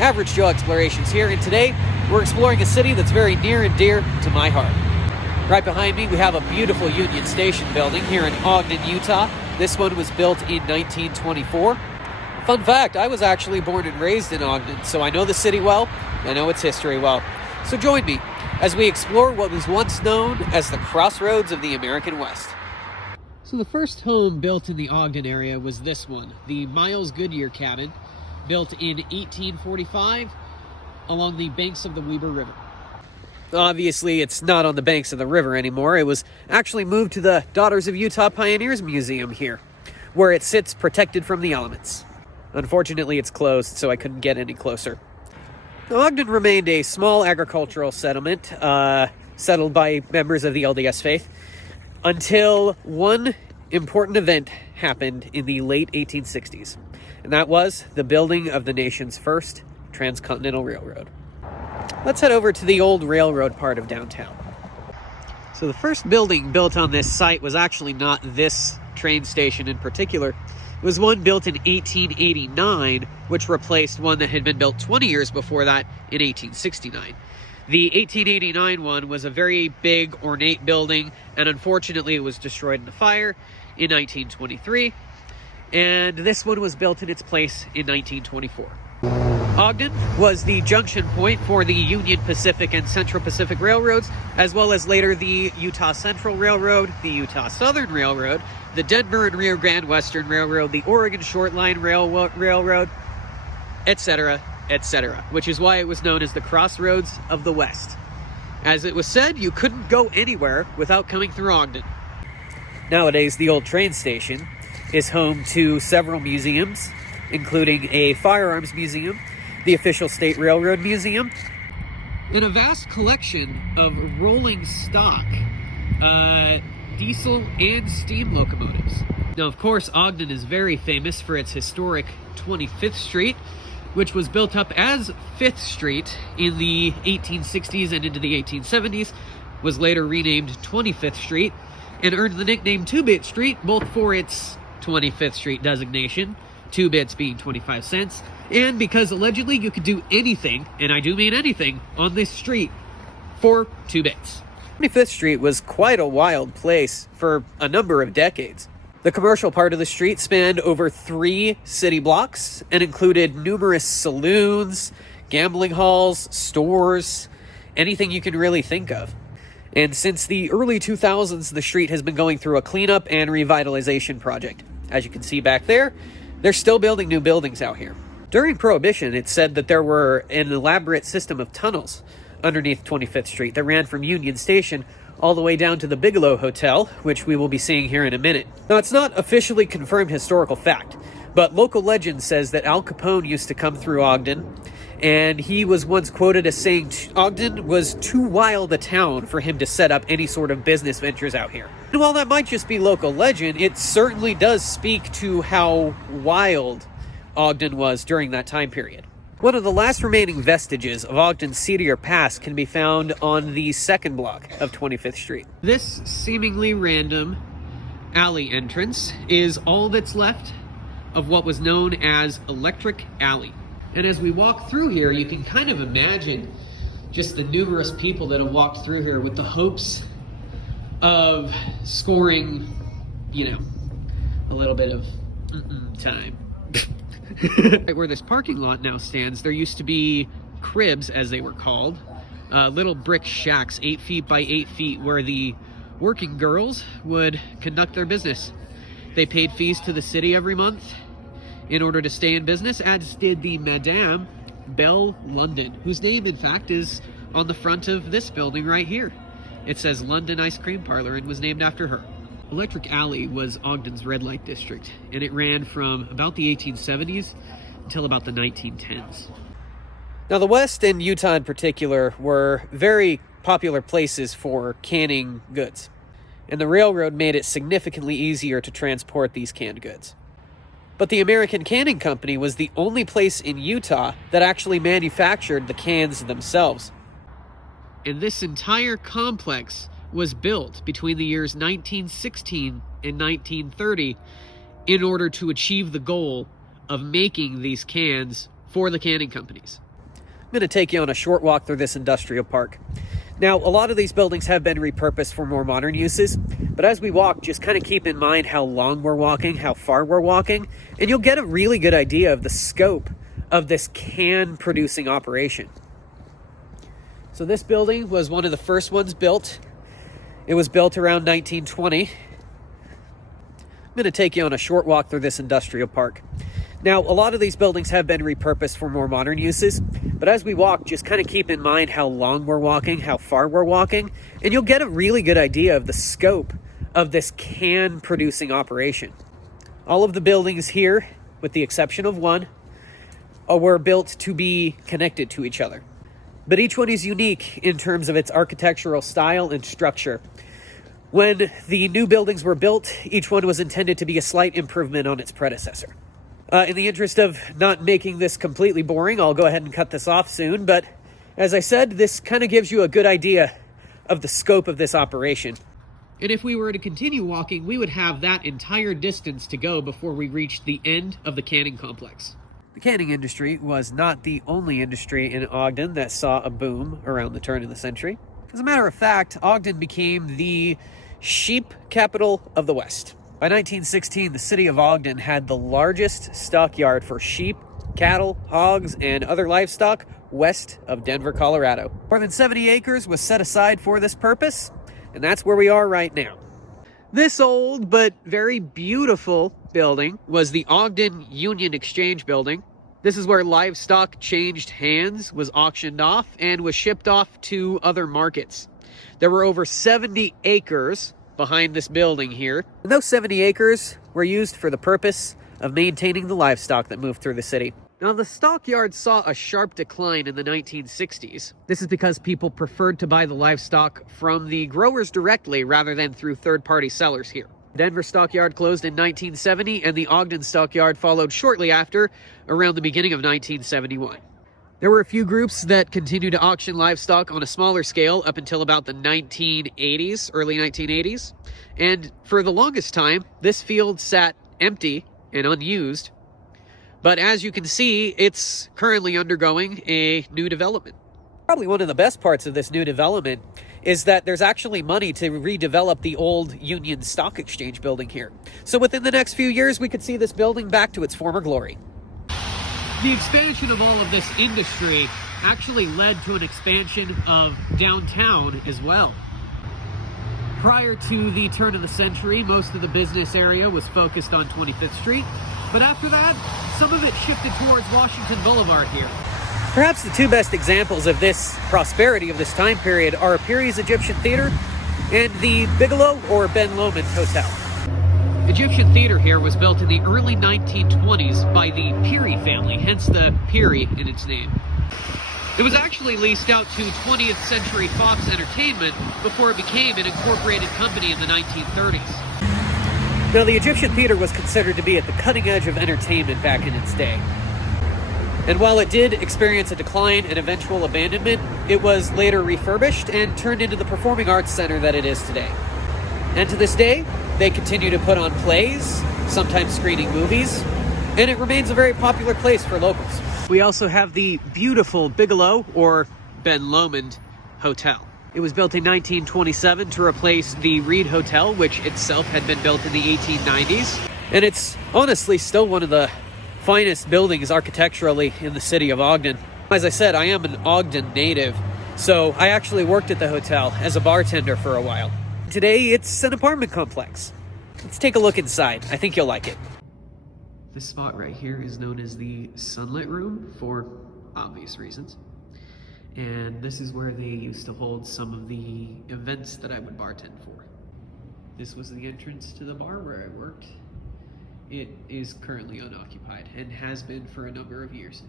Average Joe Explorations here, and today we're exploring a city that's very near and dear to my heart. Right behind me we have a beautiful Union Station building here in Ogden, Utah. This one was built in 1924. Fun fact, I was actually born and raised in Ogden, so I know the city well, I know its history well. So join me as we explore what was once known as the crossroads of the American West. So the first home built in the Ogden area was this one, the Miles Goodyear cabin, built in 1845 along the banks of the Weber River. Obviously, it's not on the banks of the river anymore. It was actually moved to the Daughters of Utah Pioneers Museum here, where it sits protected from the elements. Unfortunately, it's closed, so I couldn't get any closer. Ogden remained a small agricultural settlement, settled by members of the LDS faith, until one important event happened in the late 1860s, and that was the building of the nation's first transcontinental railroad. Let's head over to the old railroad part of downtown. So the first building built on this site was actually not this train station in particular. It was one built in 1889, which replaced one that had been built 20 years before that in 1869. The 1889 one was a very big, ornate building, and unfortunately it was destroyed in a fire in 1923. And this one was built in its place in 1924. Ogden was the junction point for the Union Pacific and Central Pacific Railroads, as well as later the Utah Central Railroad, the Utah Southern Railroad, the Denver and Rio Grande Western Railroad, the Oregon Short Line Railroad, etc., etc., which is why it was known as the Crossroads of the West. As it was said, you couldn't go anywhere without coming through Ogden. Nowadays, the old train station is home to several museums, including a firearms museum, the official State Railroad Museum, and a vast collection of rolling stock, diesel and steam locomotives. Now, of course, Ogden is very famous for its historic 25th Street, which was built up as 5th Street in the 1860s and into the 1870s, was later renamed 25th Street, and earned the nickname Two-Bit Street, both for its 25th Street designation, 2 bits being 25 cents, and because allegedly you could do anything, and I do mean anything, on this street for 2 bits. 25th Street was quite a wild place for a number of decades. The commercial part of the street spanned over 3 city blocks and included numerous saloons, gambling halls, stores, anything you can really think of. And since the early 2000s, the street has been going through a cleanup and revitalization project. As you can see back there, they're still building new buildings out here. During Prohibition, it's said that there were an elaborate system of tunnels underneath 25th Street that ran from Union Station all the way down to the Bigelow Hotel, which we will be seeing here in a minute. Now, it's not officially confirmed historical fact, but local legend says that Al Capone used to come through Ogden, and he was once quoted as saying Ogden was too wild a town for him to set up any sort of business ventures out here. And while that might just be local legend, it certainly does speak to how wild Ogden was during that time period. One of the last remaining vestiges of Ogden's seedier past can be found on the second block of 25th Street. This seemingly random alley entrance is all that's left of what was known as Electric Alley. And as we walk through here, you can kind of imagine just the numerous people that have walked through here with the hopes of scoring, a little bit of time. Right where this parking lot now stands, there used to be cribs, as they were called, little brick shacks, 8 feet by 8 feet, where the working girls would conduct their business. They paid fees to the city every month in order to stay in business, as did the Madame Belle London, whose name, in fact, is on the front of this building right here. It says London Ice Cream Parlor and was named after her. Electric Alley was Ogden's red light district, and it ran from about the 1870s until about the 1910s. Now, the West and Utah in particular were very popular places for canning goods, and the railroad made it significantly easier to transport these canned goods. But the American Canning Company was the only place in Utah that actually manufactured the cans themselves. And this entire complex was built between the years 1916 and 1930 in order to achieve the goal of making these cans for the canning companies. I'm going to take you on a short walk through this industrial park. Now, a lot of these buildings have been repurposed for more modern uses, but as we walk, just kind of keep in mind how long we're walking, how far we're walking, and you'll get a really good idea of the scope of this can-producing operation. So this building was one of the first ones built. It was built around 1920. I'm going to take you on a short walk through this industrial park. Now, a lot of these buildings have been repurposed for more modern uses, but as we walk, just kind of keep in mind how long we're walking, how far we're walking, and you'll get a really good idea of the scope of this can-producing operation. All of the buildings here, with the exception of one, were built to be connected to each other. But each one is unique in terms of its architectural style and structure. When the new buildings were built, each one was intended to be a slight improvement on its predecessor. In the interest of not making this completely boring, I'll go ahead and cut this off soon. But as I said, this kind of gives you a good idea of the scope of this operation. And if we were to continue walking, we would have that entire distance to go before we reached the end of the canning complex. The canning industry was not the only industry in Ogden that saw a boom around the turn of the century. As a matter of fact, Ogden became the sheep capital of the West. By 1916, the city of Ogden had the largest stockyard for sheep, cattle, hogs, and other livestock west of Denver, Colorado. More than 70 acres was set aside for this purpose, and that's where we are right now. This old but very beautiful building was the Ogden Union Exchange Building. This is where livestock changed hands, was auctioned off, and was shipped off to other markets. There were over 70 acres behind this building here. And those 70 acres were used for the purpose of maintaining the livestock that moved through the city. Now, the stockyard saw a sharp decline in the 1960s. This is because people preferred to buy the livestock from the growers directly rather than through third-party sellers here. Denver stockyard closed in 1970, and the Ogden stockyard followed shortly after, around the beginning of 1971. There were a few groups that continued to auction livestock on a smaller scale up until about the 1980s, early 1980s. And for the longest time, this field sat empty and unused. But as you can see, it's currently undergoing a new development. Probably one of the best parts of this new development is that there's actually money to redevelop the old Union Stock Exchange building here. So within the next few years, we could see this building back to its former glory. The expansion of all of this industry actually led to an expansion of downtown as well. Prior to the turn of the century, most of the business area was focused on 25th Street, but after that, some of it shifted towards Washington Boulevard here. Perhaps the two best examples of this prosperity of this time period are a Peary's Egyptian Theater and the Bigelow or Ben Lomond Hotel. Egyptian Theater here was built in the early 1920s by the Peary family, hence the Peary in its name. It was actually leased out to 20th Century Fox Entertainment before it became an incorporated company in the 1930s. Now, the Egyptian Theater was considered to be at the cutting edge of entertainment back in its day. And while it did experience a decline and eventual abandonment, it was later refurbished and turned into the performing arts center that it is today. And to this day, they continue to put on plays, sometimes screening movies, and it remains a very popular place for locals. We also have the beautiful Bigelow or Ben Lomond Hotel. It was built in 1927 to replace the Reed Hotel, which itself had been built in the 1890s. And it's honestly still one of the finest buildings architecturally in the city of Ogden. As I said, I am an Ogden native, so I actually worked at the hotel as a bartender for a while. Today, it's an apartment complex. Let's take a look inside. I think you'll like it. This spot right here is known as the Sunlit Room for obvious reasons. And this is where they used to hold some of the events that I would bartend for. This was the entrance to the bar where I worked. It is currently unoccupied and has been for a number of years.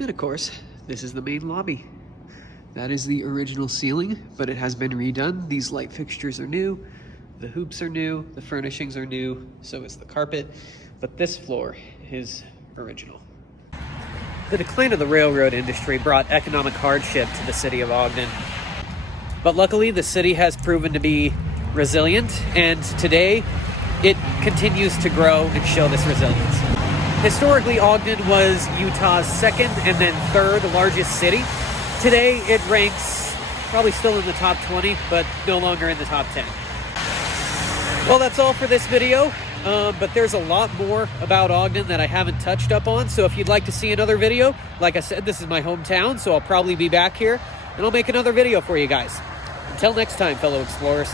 And of course, this is the main lobby. That is the original ceiling, but it has been redone. These light fixtures are new, the hoops are new, the furnishings are new, so is the carpet, but this floor is original. The decline of the railroad industry brought economic hardship to the city of Ogden. But luckily, the city has proven to be resilient, and today it continues to grow and show this resilience. Historically, Ogden was Utah's second and then third largest city. Today, it ranks probably still in the top 20, but no longer in the top 10. Well, that's all for this video, but there's a lot more about Ogden that I haven't touched up on, so if you'd like to see another video, like I said, this is my hometown, so I'll probably be back here, and I'll make another video for you guys. Until next time, fellow explorers.